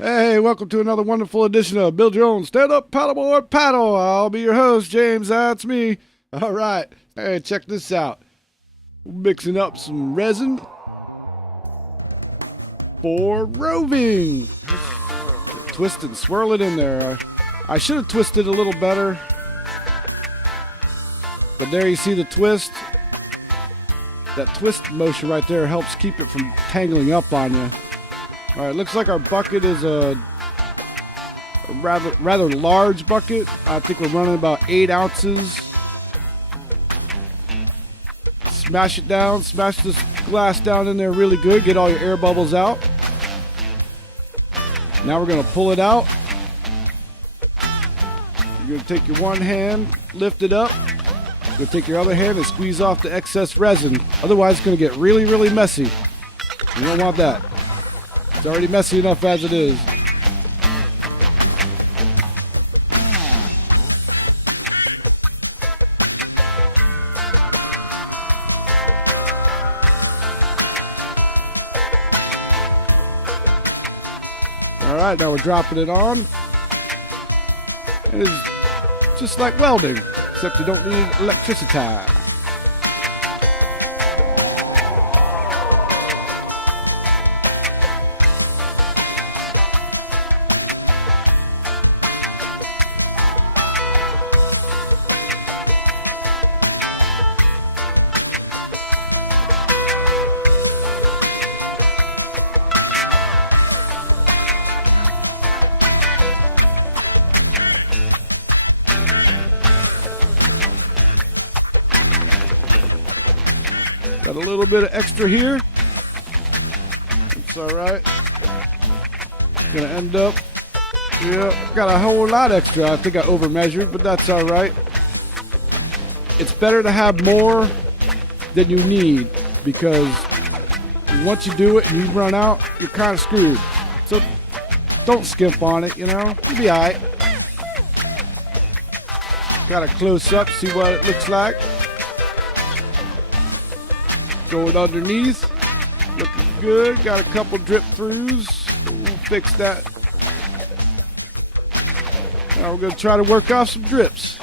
Hey, welcome to another wonderful edition of Build Your Own Stand-Up Paddleboard Paddle. I'll be your host, James. That's me. All right. Hey, check this out. We're mixing up some resin for roving. Twist and swirl it in there. I should have twisted a little better. But there you see the twist. That twist motion right there helps keep it from tangling up on you. All right, looks like our bucket is a rather large bucket. I think we're running about 8 ounces. Smash it down, smash this glass down in there really good, get all your air bubbles out. Now we're gonna pull it out. You're gonna take your one hand, lift it up. You're gonna take your other hand and squeeze off the excess resin. Otherwise it's gonna get really, really messy. You don't want that. It's already messy enough as it is. Alright, now we're dropping it on. And it's just like welding, except you don't need electricity. Got a little bit of extra here. It's alright. Gonna end up, yeah, got a whole lot extra. I think I over measured, but that's alright. It's better to have more than you need, because once you do it and you run out, you're kind of screwed. So don't skimp on it, you know. You'll be alright. Got a close up, see what it looks like. Going underneath, looking good. Got a couple drip throughs. We'll fix that. Now we're going to try to work off some drips.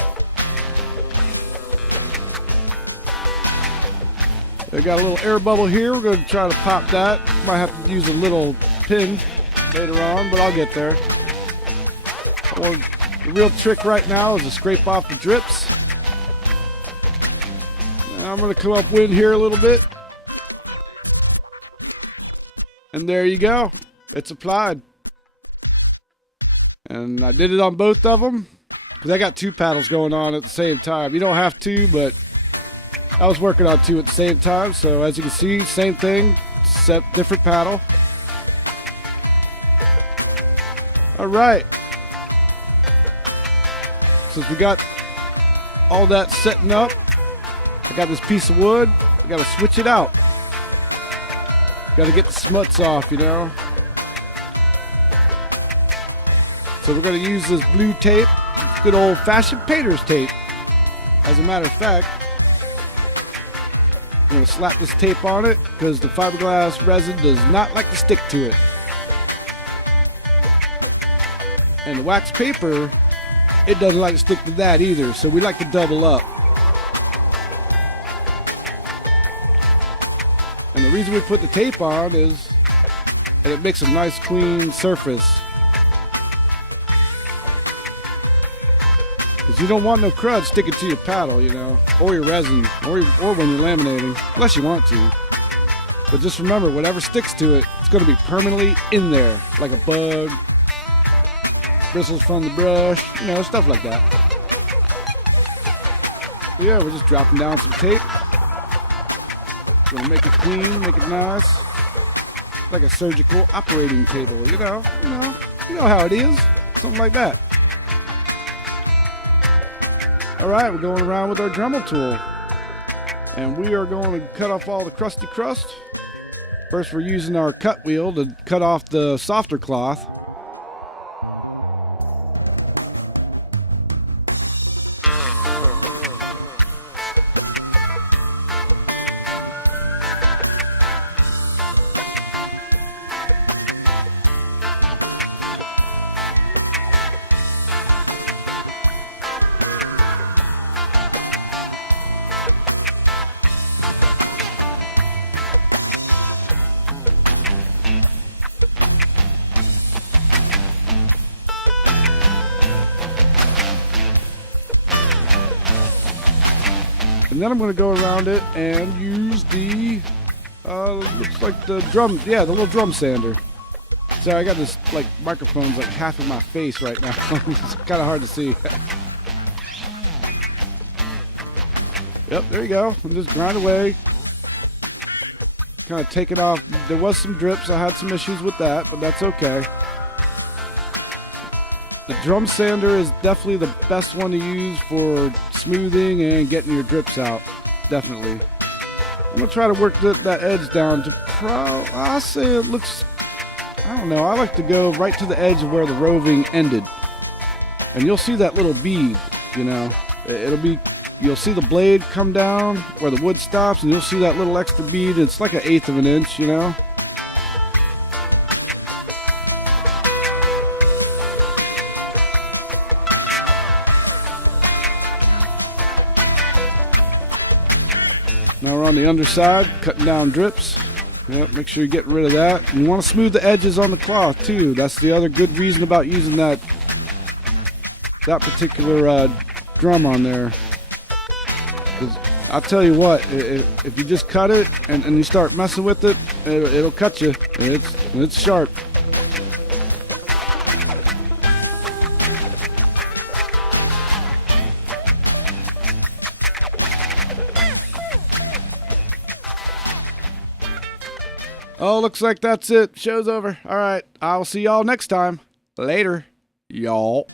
I got a little air bubble here. We're going to try to pop that. Might have to use a little pin later on, but I'll get there. Well, the real trick right now is to scrape off the drips. Now I'm going to come upwind here a little bit. And there you go. It's applied. And I did it on both of them, because I got 2 paddles going on at the same time. You don't have to, but I was working on 2 at the same time. So as you can see, same thing, set different paddle. All right. Since we got all that setting up, I got this piece of wood. I got to switch it out. Got to get the smuts off, you know. So we're going to use this blue tape. It's good old-fashioned painter's tape. As a matter of fact, I'm going to slap this tape on it because the fiberglass resin does not like to stick to it. And the wax paper, it doesn't like to stick to that either. So we like to double up. And the reason we put the tape on is that it makes a nice clean surface. Because you don't want no crud sticking to your paddle, you know, or your resin, or when you're laminating, unless you want to. But just remember, whatever sticks to it, it's going to be permanently in there, like a bug, bristles from the brush, you know, stuff like that. But yeah, we're just dropping down some tape. Gonna make it clean, make it nice, like a surgical operating table. You know how it is, something like that. All right, we're going around with our Dremel tool, and we are going to cut off all the crusty crust. First, we're using our cut wheel to cut off the softer cloth. And then I'm going to go around it and use the, looks like the drum, yeah, the little drum sander. Sorry, I got this, like, microphone's like half in my face right now. It's kind of hard to see. Yep, there you go. And just grind away. Kind of take it off. There was some drips. I had some issues with that, but that's okay. The drum sander is definitely the best one to use for smoothing and getting your drips out. Definitely. I'm going to try to work that edge down to I say it looks, I don't know. I like to go right to the edge of where the roving ended. And you'll see that little bead, you know. You'll see the blade come down where the wood stops, and you'll see that little extra bead. It's like 1/8 of an inch, you know. Now we're on the underside, cutting down drips. Yep, make sure you get rid of that. And you want to smooth the edges on the cloth too. That's the other good reason about using that particular drum on there. Because I'll tell you what, if you just cut it and you start messing with it, it'll cut you. It's sharp. Oh, looks like that's it. Show's over. All right, I'll see y'all next time. Later, y'all.